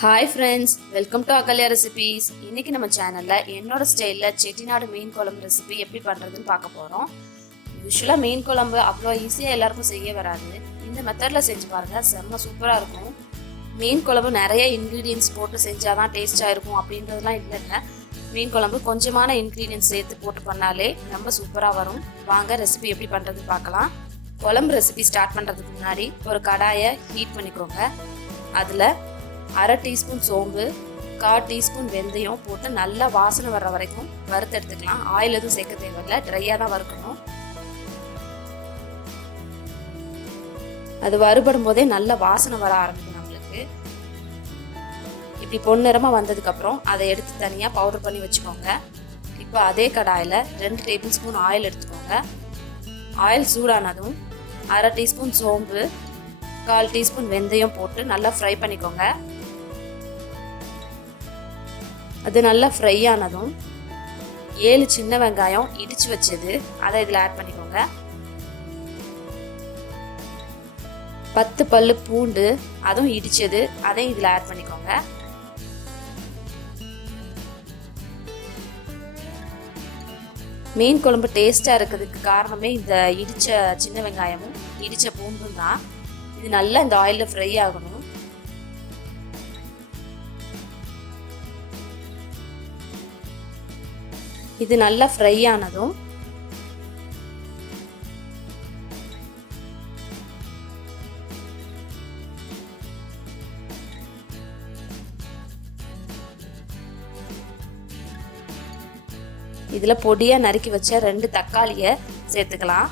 Hi friends, welcome to Akalya Recipes. இன்னைக்கு நம்ம சேனல்ல என்னோட ஸ்டைல்ல செட்டிநாடு மீன் குழம்பு ரெசிபி எப்படி பண்றதுன்னு பார்க்க போறோம். யூசுவலா மீன் குழம்பு அவ்வளோ ஈஸியா எல்லாருக்கும் செய்ய வராது. இந்த மெத்தட்ல செஞ்சு பாருங்க, செம்ம சூப்பரா இருக்கும். மீன் குழம்பு நிறைய இன்கிரீடியன்ஸ் போட்டு செஞ்சாதான் டேஸ்டா இருக்கும் அப்படின்றதுலாம் இல்லைங்க. மீன் குழம்பு கொஞ்சமான இன்கிரீடியன்ஸ் சேர்த்து போட்டு பண்ணாலே ரொம்ப சூப்பரா வரும். வாங்க ரெசிபி எப்படி பண்றதுன்னு பார்க்கலாம். குழம்பு ரெசிபி ஸ்டார்ட் பண்றதுக்கு முன்னாடி ஒரு கடாயை ஹீட் பண்ணிக்கோங்க. அதுல அரை டீஸ்பூன் சோம்பு, 1/4 டீஸ்பூன் வெந்தயம் போட்டு நல்லா வாசனை வர்ற வரைக்கும் வறுத்து எடுத்துக்கலாம். ஆயில் எதுவும் சேர்க்க தேவையில்லை, ட்ரையாக தான் வறுக்கணும். அது வறுபடும் போதே நல்ல வாசனை வர ஆரம்பிக்கும் நம்மளுக்கு. இப்படி பொன்னிறமா வந்ததுக்கு அப்புறம் அதை எடுத்து தனியாக பவுடர் பண்ணி வச்சுக்கோங்க. இப்போ அதே கடாயில் 2 டேபிள் ஸ்பூன் ஆயில் எடுத்துக்கோங்க. ஆயில் சூடானதும் அரை டீஸ்பூன் சோம்பு, 1/4 டீஸ்பூன் வெந்தயம் போட்டு நல்லா ஃப்ரை பண்ணிக்கோங்க. அது நல்லா ஃப்ரை ஆனதும் 7 சின்ன வெங்காயம் இடிச்சு வச்சது அதை இதில் ஆட் பண்ணிக்கோங்க. 10 பல்லு பூண்டு அதுவும் இடிச்சது அதையும் இதில் ஆட் பண்ணிக்கோங்க. மீன் குழம்பு டேஸ்டாக இருக்கிறதுக்கு காரணமே இந்த இடிச்ச சின்ன வெங்காயமும் இடிச்ச பூண்டும் தான். இது நல்லா இந்த ஆயிலில் ஃப்ரை ஆகணும். இது நல்லா ஃப்ரை ஆனதும் இதுல பொடியா நறுக்கி வச்ச 2 தக்காளியை சேர்த்துக்கலாம்.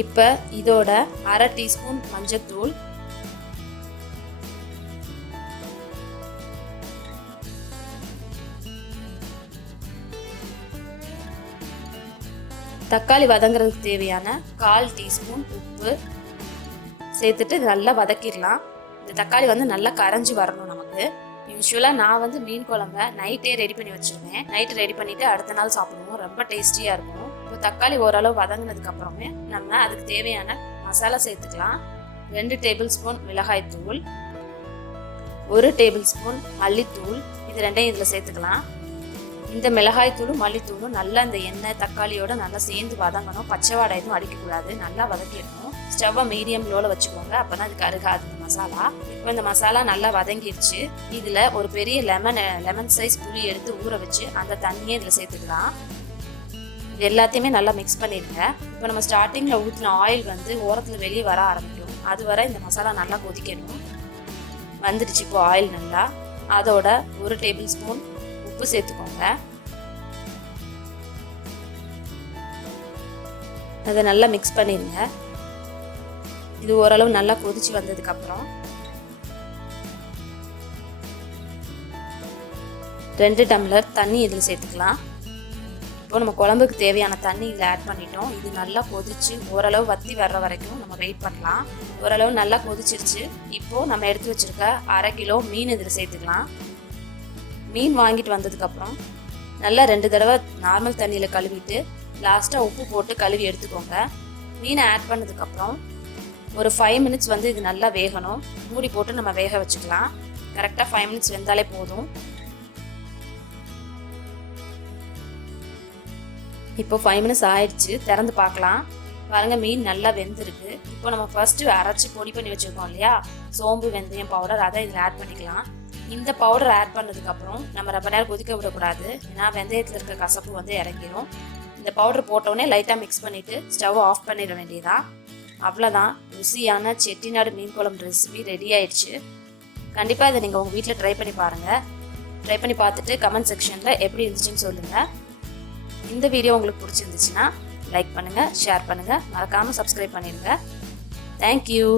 இப்ப இதோட அரை டீஸ்பூன் மஞ்சள்தூள், தக்காளி வதங்குறதுக்கு தேவையான 1/4 டீஸ்பூன் உப்பு சேர்த்துட்டு நல்லா வதக்கிடலாம். இந்த தக்காளி நல்லா கரைஞ்சி வரணும் நமக்கு. யூஸ்வலாக நான் மீன் குழம்ப நைட்டே ரெடி பண்ணி வச்சுருவேன். நைட்டு ரெடி பண்ணிவிட்டு அடுத்த நாள் சாப்பிடுவோம். ரொம்ப டேஸ்டியாக இருக்கும். இப்போ தக்காளி ஓரளவு வதங்கினதுக்கு அப்புறமே நம்ம அதுக்கு தேவையான மசாலா சேர்த்துக்கலாம். 2 டேபிள் ஸ்பூன் மிளகாய் தூள், 1 டேபிள் ஸ்பூன் மல்லித்தூள், இது ரெண்டையும் இதில் சேர்த்துக்கலாம். இந்த மிளகாய் தூளும் மல்லித்தூளும் நல்லா இந்த எண்ணெய் தக்காளியோட நல்லா சேர்ந்து வதங்கணும். பச்சை வாடை எதுவும் அடிக்கக்கூடாது, நல்லா வதக்கிடணும். ஸ்டவ்வை மீடியம் லோவில் வச்சுக்கோங்க, அப்போ தான் அதுக்கு அருகாது இந்த மசாலா. இப்போ இந்த மசாலா நல்லா வதங்கிடுச்சு. இதில் ஒரு பெரிய லெமன் சைஸ் புளி எடுத்து ஊற வச்சு அந்த தண்ணியை இதில் சேர்த்துக்கலாம். இது எல்லாத்தையுமே நல்லா மிக்ஸ் பண்ணிடுங்க. இப்போ நம்ம ஸ்டார்டிங்கில் ஊற்றின ஆயில் ஓரத்தில் வெளியே வர ஆரம்பிக்கும். அது வரை இந்த மசாலா நல்லா கொதிக்கணும். வந்துடுச்சு இப்போ ஆயில் நல்லா. அதோட 1 டேபிள் ஸ்பூன் உப்பு சேர்த்துக்கோங்க. அதை நல்லா மிக்ஸ் பண்ணிடுங்க. இது ஓரளவு நல்லா கொதிச்சு வந்ததுக்கு அப்புறம் 2 டம்ளர் தண்ணி இதில் சேர்த்துக்கலாம். இப்போ நம்ம குழம்புக்கு தேவையான தண்ணி இதில் ஆட் பண்ணிட்டோம். இது நல்லா கொதிச்சு ஓரளவு வத்தி வர்ற வரைக்கும் நம்ம வெயிட் பண்ணலாம். ஓரளவு நல்லா கொதிச்சிருச்சு. இப்போ நம்ம எடுத்து வச்சிருக்க 1/2 கிலோ மீன் இதில் சேர்த்துக்கலாம். மீன் வாங்கிட்டு வந்ததுக்கப்புறம் நல்லா 2 தடவை நார்மல் தண்ணியில் கழுவிட்டு லாஸ்ட்டாக உப்பு போட்டு கழுவி எடுத்துக்கோங்க. மீனை ஆட் பண்ணதுக்கப்புறம் ஒரு 5 மினிட்ஸ் இது நல்லா வேகணும். மூடி போட்டு நம்ம வேக வச்சுக்கலாம். கரெக்டாக 5 மினிட்ஸ் வெந்தாலே போதும். இப்போ 5 மினிட்ஸ் ஆயிடுச்சு, திறந்து பார்க்கலாம். பாருங்கள், மீன் நல்லா வெந்திருக்கு. இப்போ நம்ம ஃபர்ஸ்ட்டு அரைச்சி பொடி பண்ணி வச்சுருக்கோம் இல்லையா, சோம்பு வெந்தயம் பவுடர், அதை இதில் ஆட் பண்ணிக்கலாம். இந்த பவுடர் ஆட் பண்ணதுக்கப்புறம் நம்ம ரொம்ப நேரம் கொதிக்க விடக்கூடாது, ஏன்னா வெந்தயத்தில் இருக்க கசப்பு இறங்கிடும். இந்த பவுடர் போட்டோடனே லைட்டாக மிக்ஸ் பண்ணிவிட்டு ஸ்டவ் ஆஃப் பண்ணிட வேண்டியதான். அவ்வளோதான், ருசியான செட்டிநாடு மீன் குழம்பு ரெசிபி ரெடி ஆயிடுச்சு. கண்டிப்பாக இதை நீங்கள் உங்கள் வீட்டில் ட்ரை பண்ணி பாருங்கள். ட்ரை பண்ணி பார்த்துட்டு கமெண்ட் செக்ஷனில் எப்படி இருந்துச்சுன்னு சொல்லுங்கள். இந்த வீடியோ உங்களுக்கு பிடிச்சிருந்துச்சுன்னா லைக் பண்ணுங்கள், ஷேர் பண்ணுங்கள், மறக்காமல் சப்ஸ்கிரைப் பண்ணிடுங்க. தேங்க்யூ.